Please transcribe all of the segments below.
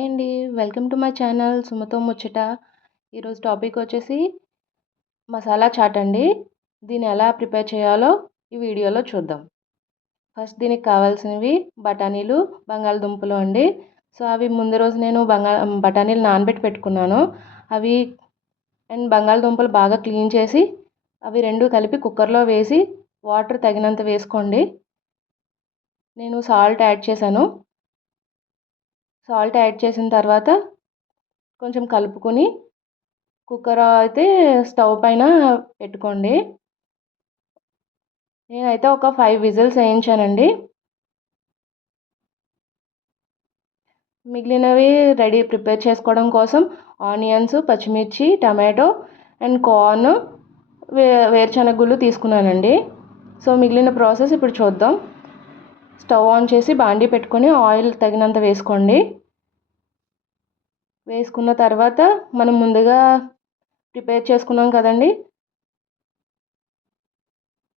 Hi అండి. Welcome to my channel సుమతో ముచ్చట. ఈరోజు టాపిక్ వచ్చేసి మసాలా చాట్ అండి. దీన్ని ఎలా ప్రిపేర్ చేయాలో ఈ వీడియోలో చూద్దాం. ఫస్ట్ దీనికి కావాల్సినవి బఠానీలు, బంగాళదుంపలు అండి. సో అవి ముందు రోజు నేను బఠానీలు నానబెట్టి పెట్టుకున్నాను. అవి అండ్ బంగాళదుంపలు బాగా క్లీన్ చేసి అవి రెండు కలిపి కుక్కర్లో వేసి వాటర్ తగినంత వేసుకోండి. నేను సాల్ట్ యాడ్ చేశాను. సాల్ట్ యాడ్ చేసిన తర్వాత కొంచెం కలుపుకొని కుక్కర్ అయితే స్టవ్ పైన పెట్టుకోండి. నేనైతే ఒక 5 విజిల్స్ వేయించానండి. మిగిలినవి ప్రిపేర్ చేసుకోవడం కోసం ఆనియన్స్, పచ్చిమిర్చి, టమాటో అండ్ కార్న్, వేరుశనగ గుళ్ళు తీసుకున్నానండి. సో మిగిలిన ప్రాసెస్ ఇప్పుడు చూద్దాం. స్టవ్ ఆన్ చేసి బాండీ పెట్టుకొని ఆయిల్ తగినంత వేసుకోండి. వేసుకున్న తర్వాత మనం ముందుగా ప్రిపేర్ చేసుకున్నాం కదండి,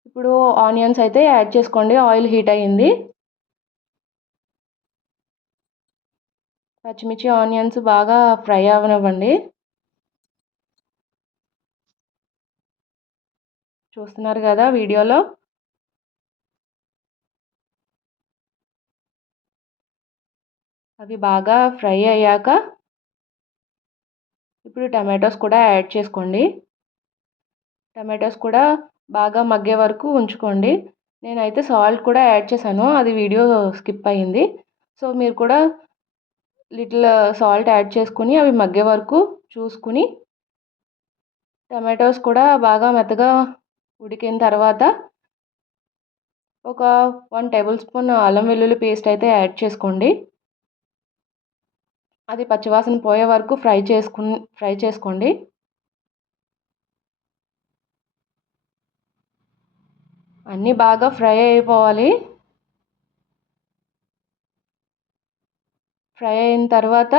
ఇప్పుడు ఆనియన్స్ అయితే యాడ్ చేసుకోండి. ఆయిల్ హీట్ అయ్యింది. పచ్చిమిర్చి, ఆనియన్స్ బాగా ఫ్రై అవనివ్వండి. చూస్తున్నారు కదా వీడియోలో. అవి బాగా ఫ్రై అయ్యాక ఇప్పుడు టమాటోస్ కూడా యాడ్ చేసుకోండి. టమాటోస్ కూడా బాగా మగ్గే వరకు ఉంచుకోండి. నేనైతే సాల్ట్ కూడా యాడ్ చేశాను, అది వీడియో స్కిప్ అయ్యింది. సో మీరు కూడా లిటిల్ సాల్ట్ యాడ్ చేసుకుని అవి మగ్గే వరకు చూసుకుని, టమాటోస్ కూడా బాగా మెత్తగా ఉడికిన తర్వాత ఒక 1 టేబుల్ స్పూన్ అల్లం వెల్లుల్లి పేస్ట్ అయితే యాడ్ చేసుకోండి. అది పచ్చివాసన పోయే వరకు ఫ్రై చేసుకోండి. అన్నీ బాగా ఫ్రై అయిపోవాలి. ఫ్రై అయిన తర్వాత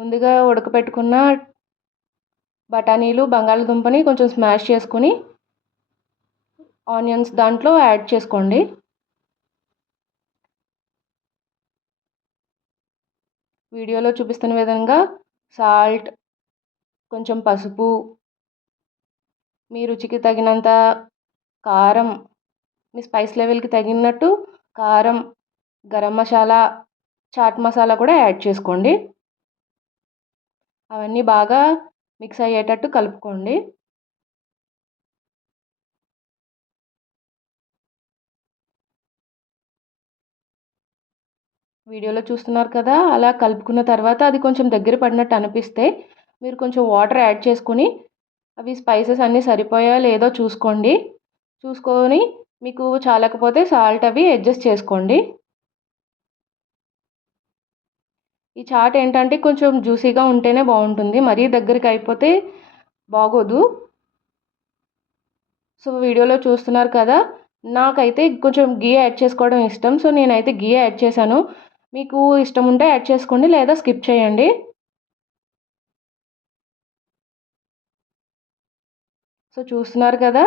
ముందుగా ఉడకపెట్టుకున్న బఠానీలు, బంగాళదుంపని కొంచెం స్మాష్ చేసుకుని ఆనియన్స్ దాంట్లో యాడ్ చేసుకోండి. వీడియోలో చూపిస్తున్న విధంగా సాల్ట్, కొంచెం పసుపు, మీ రుచికి తగినంత కారం, మీ స్పైస్ లెవెల్కి తగినట్టు కారం, గరం మసాలా, చాట్ మసాలా కూడా యాడ్ చేసుకోండి. అవన్నీ బాగా మిక్స్ అయ్యేటట్టు కలుపుకోండి. వీడియోలో చూస్తున్నారు కదా, అలా కలుపుకున్న తర్వాత అది కొంచెం దగ్గర పడినట్టు అనిపిస్తే మీరు కొంచెం వాటర్ యాడ్ చేసుకొని అవి స్పైసెస్ అన్నీ సరిపోయా లేదో చూసుకొని మీకు చాలకపోతే సాల్ట్ అవి అడ్జస్ట్ చేసుకోండి. ఈ చాట్ ఏంటంటే కొంచెం జ్యూసీగా ఉంటేనే బాగుంటుంది, మరీ దగ్గరికి అయిపోతే బాగోదు. సో వీడియోలో చూస్తున్నారు కదా, నాకైతే కొంచెం గీ యాడ్ చేసుకోవడం ఇష్టం. సో నేనైతే గీ యాడ్ చేశాను. మీకు ఇష్టం ఉంటే యాడ్ చేసుకోండి, లేదా స్కిప్ చేయండి. సో చూస్తున్నారు కదా,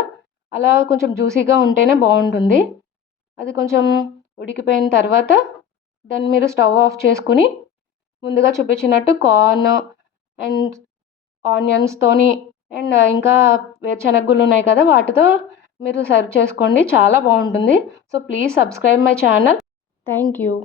అలా కొంచెం జ్యూసీగా ఉంటేనే బాగుంటుంది. అది కొంచెం ఉడికిపోయిన తర్వాత దాన్ని మీరు స్టవ్ ఆఫ్ చేసుకుని ముందుగా చూపించినట్టు కార్న్ అండ్ ఆనియన్స్తోని అండ్ ఇంకా వేరుశనగలు ఉన్నాయి కదా, వాటితో మీరు సర్వ్ చేసుకోండి. చాలా బాగుంటుంది. So please subscribe my channel. Thank you.